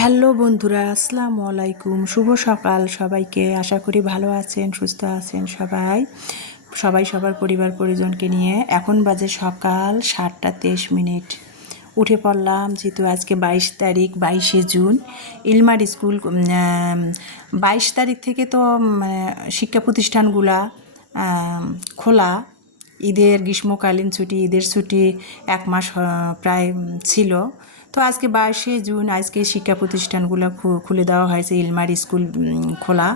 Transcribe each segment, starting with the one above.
Hello বন্ধুরা, আসসালামু আলাইকুম। শুভ সকাল সবাইকে। আশা করি ভালো আছেন, সুস্থ আছেন সবাই। সবাই সবার পরিবার পরিজনকে নিয়ে। এখন বাজে সকাল 7টা 23 মিনিট। উঠে পড়লাম, যেহেতু আজকে 22 তারিখ, 22শে জুন। ইলমার স্কুল 22 তারিখ থেকে তো শিক্ষা প্রতিষ্ঠানগুলা খোলা। ঈদের গ্রীষ্মকালীন ছুটি, ঈদের ছুটি 1 মাস প্রায় ছিল। তো আজকে 22শে জুন, আজকে শিক্ষা প্রতিষ্ঠানগুলো খুলে দেওয়া হয়েছে। ইলমার স্কুল খোলা।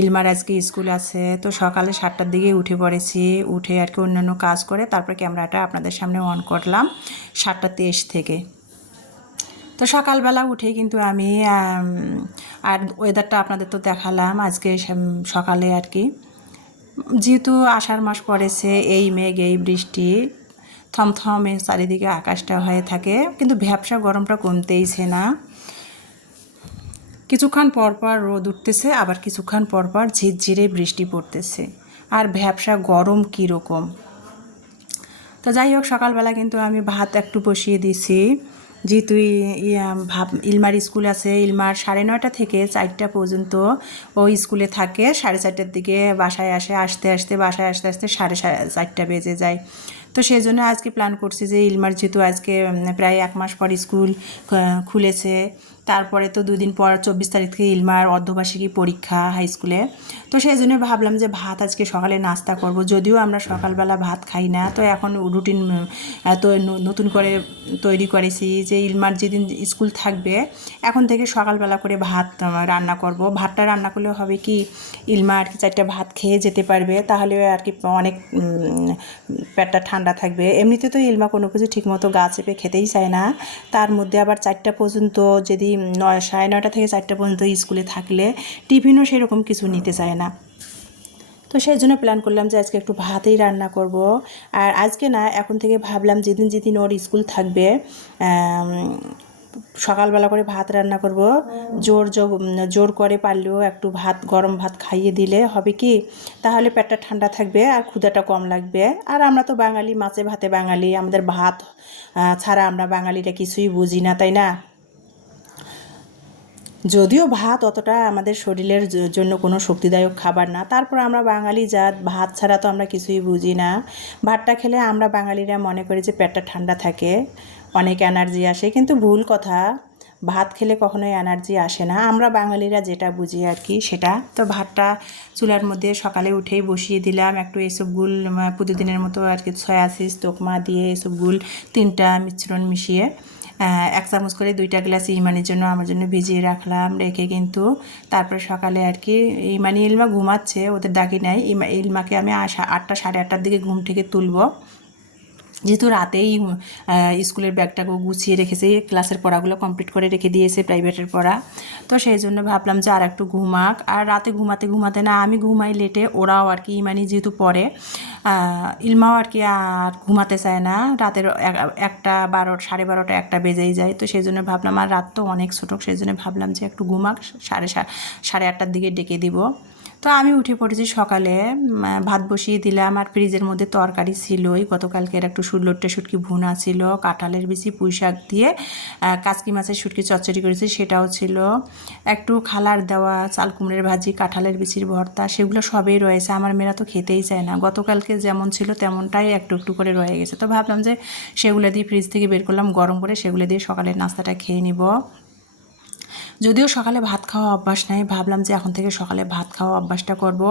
ইলমার আজকে স্কুল আছে। তো সকালে 7টার দিকে উঠে পড়েছি। উঠে আর কি অন্যান্য কাজ করে তারপর ক্যামেরাটা আপনাদের সামনে অন করলাম 7টা 23 থেকে। তো সকালবেলা উঠে কিন্তু আমি আর ওয়েদারটা আপনাদের তো দেখালাম আজকে সকালে আর কি। যেহেতু আষাঢ় মাস পড়েছে, এই মেঘ এই বৃষ্টি, থমথমে চারিদিকে আকাশটা হয়ে থাকে, কিন্তু ভ্যাপসা গরমটা কমতেইছে না। কিছুক্ষণ পরপর রোদ উঠতেছে, আবার কিছুক্ষণ পরপর ঝিরঝিরে বৃষ্টি পড়তেছে। আর ভ্যাপসা গরম কীরকম। তো যাই হোক, সকালবেলা কিন্তু আমি ভাত একটু বসিয়ে দিছি। যেহেতু ইলমার স্কুল আছে। ইলমার 9:30 থেকে 4টা পর্যন্ত ও স্কুলে থাকে। 4:30টার দিকে বাসায় আসতে আসতে 4:30টা বেজে যায়। তো সেই জন্য আজকে প্ল্যান করছি যে ইলমার যেহেতু আজকে প্রায় 1 মাস পর স্কুল খুলেছে, তারপরে তো 2 দিন পর 24 তারিখ থেকে ইলমার অর্ধবার্ষিকী পরীক্ষা হাই স্কুলে। তো সেই জন্য ভাবলাম যে ভাত আজকে সকালে নাস্তা করব। যদিও আমরা সকালবেলা ভাত খাই না, তো এখন রুটিন তো নতুন করে তৈরি করেছি যে ইলমার যেদিন স্কুল থাকবে এখন থেকে সকালবেলা করে ভাত রান্না করব। ভাতটা রান্না করলে হবে কি, ইলমা আর কি 4টা ভাত খেয়ে যেতে পারবে, তাহলে আর কি অনেক পেটটা ঠান্ডা থাকবে। এমনিতে তো ইলমা কোনো কিছু ঠিকমতো গা চেপে খেতেই চায় না। তার মধ্যে আবার 4টা পর্যন্ত, যদি 9:30 থেকে 4টা পর্যন্ত স্কুলে থাকলে টিফিনও সেরকম কিছু নিতে চায় না। তো সেই জন্য প্ল্যান করলাম যে আজকে একটু ভাতেই রান্না করব। আর আজকে না, এখন থেকে ভাবলাম যেদিন যেদিন ওর স্কুল থাকবে সকালবেলা করে ভাত রান্না করব। জোর করে পারলেও একটু ভাত, গরম ভাত খাইয়ে দিলে হবে কি, তাহলে পেটটা ঠান্ডা থাকবে আর ক্ষুধাটা কম লাগবে। আর আমরা তো বাঙালি, মাছে ভাতে বাঙালি, আমাদের ভাত ছাড়া আমরা বাঙালিরা কিছুই বুঝি না, তাই না? যদিও ভাত অতটা আমাদের শরীরের জন্য কোনো শক্তিদায়ক খাবার না, তারপর আমরা বাঙালি জাত, ভাত ছাড়া তো আমরা কিছুই বুঝি না। ভাতটা খেলে আমরা বাঙালিরা মনে করি যে পেটটা ঠান্ডা থাকে, অনেক এনার্জি আসে, কিন্তু ভুল কথা। ভাত খেলে কখনোই এনার্জি আসে না। আমরা বাঙালিরা যেটা বুঝি আর কি সেটা। তো ভাতটা চুলার মধ্যে সকালে উঠেই বসিয়ে দিলাম। একটু এসবগুল প্রতিদিনের মতো আর কি সয়া সস, তোকমা দিয়ে এসবগুল 3টা মিশ্রণ মিশিয়ে 1 চামচ করে 2টা গ্লাস ইমানির জন্য আমার জন্য ভিজিয়ে রাখলাম। রেখে কিন্তু তারপরে সকালে আর কি ইলমা ঘুমাচ্ছে, ওদের ডাকি নাই। ইলমাকে আমি 8টা 8:30টার দিকে ঘুম থেকে তুলবো। যেহেতু রাতেই স্কুলের ব্যাগটাকে গুছিয়ে রেখেছে, ক্লাসের পড়াগুলো কমপ্লিট করে রেখে দিয়েছে, প্রাইভেটের পড়া। তো সেই জন্য ভাবলাম যে আর একটু ঘুমাক। আর রাতে ঘুমাতে না, আমি ঘুমাই লেটে, ওরাও আর কি যেহেতু পড়ে, ইলমাও আর কি আর ঘুমাতে চায় না। রাতের 1:30 1:30 বেজেই যায়। তো সেই জন্য ভাবলাম, আর রাত তো অনেক ছোটো, সেই জন্য ভাবলাম যে একটু ঘুমাক, 8:30টার দিকে ডেকে দিব। তো আমি উঠে পড়েছি সকালে, ভাত বসিয়ে দিলাম। আর ফ্রিজের মধ্যে তরকারি ছিলই, গতকালকের একটু লোট্টে শুটকি ভুনা ছিল, কাঁঠালের বিচি পুঁই শাক দিয়ে কাচকি মাছের শুটকি চচ্চড়ি করেছি, সেটাও ছিল। একটু খালার দেওয়া চাল কুমড়ের ভাজি, কাঁঠালের বিচির ভর্তা, সেগুলো সবই রয়েছে। আমার মেয়েরা তো খেতেই চায় না, গতকালকে যেমন ছিল তেমনটাই একটু একটু করে রয়ে গেছে। তো ভাবলাম যে সেগুলো দিয়ে ফ্রিজ থেকে বের করলাম গরম করে, সেগুলো দিয়ে সকালের নাস্তাটা খেয়ে নিব। যদিও সকালে ভাত খাওয়া অভ্যাস নাই, ভাবলাম যে এখন থেকে সকালে ভাত খাওয়া অভ্যাসটা করব।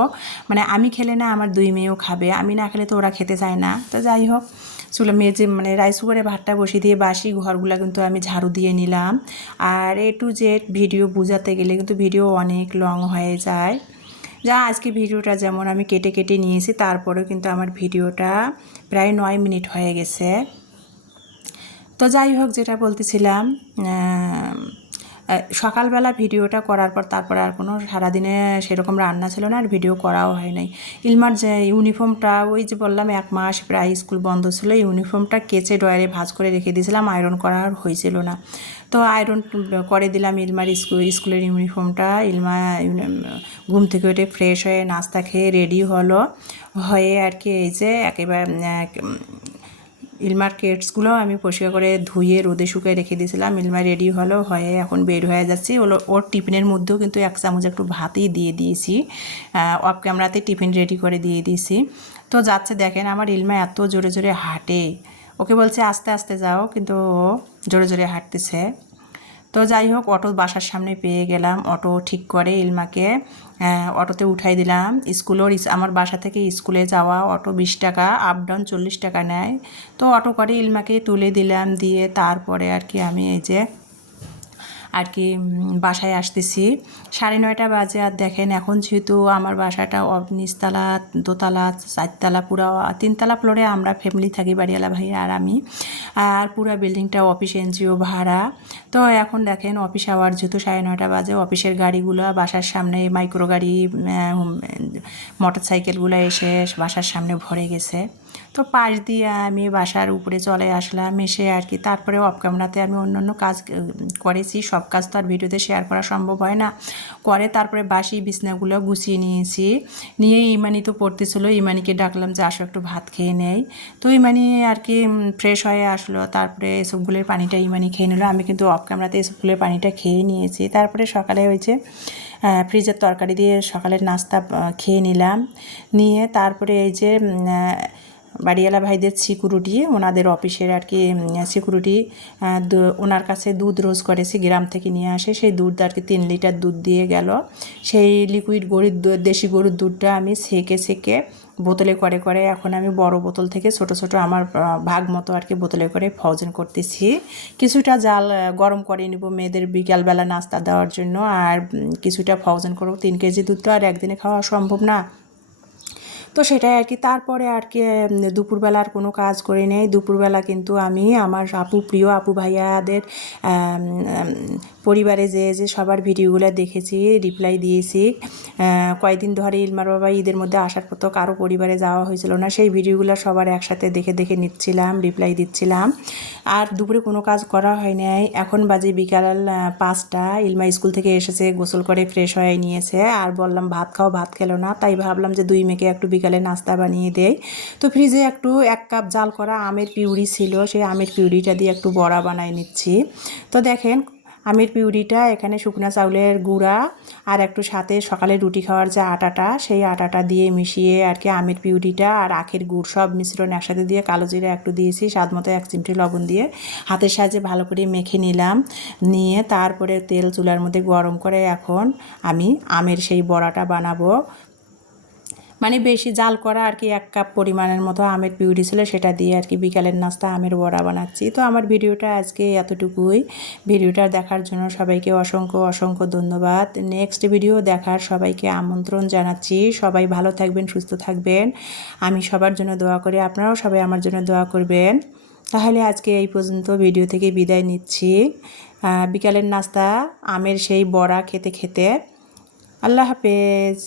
আমি খেলে না, আমার 2 মেয়েও খাবে, আমি না খেলে তো ওরা খেতে চায় না। তো যাই হোক, মেজে রাইস কুকারে ভাতটা বসিয়ে দিয়ে বাসি ঘরগুলো কিন্তু আমি ঝাড়ু দিয়ে নিলাম। আর A to Z ভিডিও বোঝাতে গেলে কিন্তু ভিডিও অনেক লং হয়ে যায়। আজকে ভিডিওটা যেমন আমি কেটে কেটে নিয়েছি, তারপরেও কিন্তু আমার ভিডিওটা প্রায় 9 মিনিট হয়ে গেছে। তো যাই হোক, যেটা বলতেছিলাম, সকালবেলা ভিডিওটা করার পর তারপরে আর কোনো সারাদিনে সেরকম রান্না ছিল না, আর ভিডিও করাও হয় নাই। ইলমার যে ইউনিফর্মটা, ওই যে বললাম 1 মাস প্রায় স্কুল বন্ধ ছিল, ইউনিফর্মটা কেচে ড্রয়ারে ভাঁজ করে রেখে দিয়েছিলাম, আয়রন করা আর হয়েছিল না। তো আয়রন করে দিলাম ইলমার স্কুলের ইউনিফর্মটা। ইলমা ঘুম থেকে উঠে ফ্রেশ হয়ে নাস্তা খেয়ে রেডি হলো, হয়ে আর কি এই যে একেবারে ইলমার কেটসগুলো আমি পরিষ্কার করে ধুয়ে রোদে শুকিয়ে রেখে দিয়েছিলাম। ইলমা রেডি হলো, হয়ে এখন বের হয়ে যাচ্ছি। ওর টিফিনের মধ্যেও কিন্তু 1 চামচ একটু ভাতই দিয়ে দিয়েছি, অফ ক্যামেরাতে টিফিন রেডি করে দিয়ে দিয়েছি। তো যাচ্ছে, দেখেন আমার ইলমা এত জোরে জোরে হাঁটে, ওকে বলছে আস্তে আস্তে যাও, কিন্তু ও জোরে জোরে হাঁটতেছে। তো যাই হোক, অটো বাসার সামনে পেয়ে গেলাম, অটো ঠিক করে ইলমাকে অটোতে উঠাই দিলাম। আমার বাসা থেকে স্কুলে যাওয়া অটো 20 টাকা, আপ ডাউন 40 টাকা নেয়। তো অটো করে ইলমাকে তুলে দিলাম, দিয়ে তারপরে আর কি আমি এই যে আর কি বাসায় আসতেছি। 9:30 বাজে। আর দেখেন এখন যেহেতু আমার বাসাটা নিচতলা, দোতলা, 4তলা, পুরো 3তলা ফ্লোরে আমরা ফ্যামিলি থাকি, বাড়িওয়ালা ভাই আর আমি। আর পুরো বিল্ডিংটা অফিস এনজিও ভাড়া। তো এখন দেখেন অফিস আওয়ার যেহেতু 9:30 বাজে, অফিসের গাড়িগুলো বাসার সামনে, মাইক্রো গাড়ি, মোটর সাইকেলগুলো এসে বাসার সামনে ভরে গেছে। তো পাশ দিয়ে আমি বাসার উপরে চলে আসলাম, এসে আর কি তারপরে অফ ক্যামেরাতে আমি অন্যান্য কাজ করেছি। সব কাজ তো আর ভিডিওতে শেয়ার করা সম্ভব হয় না। করে তারপরে বাসি বিছনাগুলো গুছিয়ে নিয়েছি, নিয়ে ইমানি তো পড়তেছিল, ইমানিকে ডাকলাম যে আসো একটু ভাত খেয়ে নেই। তো ইমানি আর কি ফ্রেশ হয়ে আসলো, তারপরে এসবগুলোর পানিটা ইমানি খেয়ে নিল। আমি কিন্তু অফ ক্যামেরাতে এসবগুলোর পানিটা খেয়ে নিয়েছি। তারপরে সকালে হয়েছে ফ্রিজের তরকারি দিয়ে সকালের নাস্তা খেয়ে নিলাম, নিয়ে তারপরে এই যে বাড়িওয়ালা ভাইদের সিকিউরিটি, ওনাদের অফিসের আর কি সিকিউরিটি, ওনার কাছে দুধ রোজ করেছি, গ্রাম থেকে নিয়ে আসে। সেই দুধ আর কি 3 লিটার দুধ দিয়ে গেল। সেই লিকুইড গরুর দুধ, দেশি গরুর দুধটা আমি সেকে বোতলে করে এখন আমি বড় বোতল থেকে ছোট ছোট আমার ভাগ মতো আর কি বোতলে করে ফ্রোজেন করতেছি। কিছুটা জাল গরম করে নিব মেয়েদের বিকালবেলা নাস্তা দেওয়ার জন্য, আর কিছুটা ফ্রোজেন করব। 3 কেজি দুধ তো আর একদিনে খাওয়া সম্ভব না। তো সেটাই আর কি। তারপরে আর কি দুপুরবেলা আর কোনো কাজ করে নেই। দুপুরবেলা কিন্তু আমি আমার প্রিয় আপু ভাইয়াদের পরিবারে যে সবার ভিডিওগুলো দেখেছি, রিপ্লাই দিয়েছি। কয়েকদিন ধরে ইলমার বাবা ঈদের মধ্যে আসার পর তো কারো পরিবারে যাওয়া হয়েছিল না, সেই ভিডিওগুলো সবার একসাথে দেখে নিচ্ছিলাম, রিপ্লাই দিচ্ছিলাম। আর দুপুরে কোনো কাজ করা হয় নাই। এখন বাজে বিকাল 5টা। ইলমা স্কুল থেকে এসেছে, গোসল করে ফ্রেশ হয়ে নিয়েছে। আর বললাম ভাত খাও, ভাত খেলো না, তাই ভাবলাম যে 2 মেয়েকে একটু বিকালে নাস্তা বানিয়ে দেই। তো ফ্রিজে একটু 1 কাপ জাল করা আমের পিউরি ছিল, সেই আমের পিউরিটা দিয়ে একটু বড়া বানাই নিচ্ছি। তো দেখেন আমের পিউরিটা এখানে শুকনো চাউলের গুঁড়া আর একটু সাথে সকালে রুটি খাওয়ার যে আটাটা, সেই আটাটা দিয়ে মিশিয়ে আর কি আমের পিউরিটা আর আখের গুড় সব মিশ্রণ একসাথে দিয়ে কালো জিরা একটু দিয়েছি, স্বাদ মতো 1 চিমটি লবণ দিয়ে হাতের সাহায্যে ভালো করে মেখে নিলাম। নিয়ে তারপরে তেল চুলার মধ্যে গরম করে এখন আমি আমের সেই বড়াটা বানাবো। মানে বেশি জাল করা আর কি 1 কাপ পরিমাণের মতো আমের পিউরি ছিল, সেটা দিয়ে আর কি বিকালের নাস্তা আমের বড়া বানাচ্ছি। তো আমার ভিডিওটা আজকে এতটুকুই। ভিডিওটা দেখার জন্য সবাইকে অসংখ্য ধন্যবাদ। নেক্সট ভিডিও দেখার সবাইকে আমন্ত্রণ জানাচ্ছি। সবাই ভালো থাকবেন, সুস্থ থাকবেন। আমি সবার জন্য দোয়া করি, আপনারাও সবাই আমার জন্য দোয়া করবেন। তাহলে আজকে এই পর্যন্ত, ভিডিও থেকে বিদায় নিচ্ছি। বিকালের নাস্তা আমের সেই বড়া খেতে আল্লাহ হাফেজ।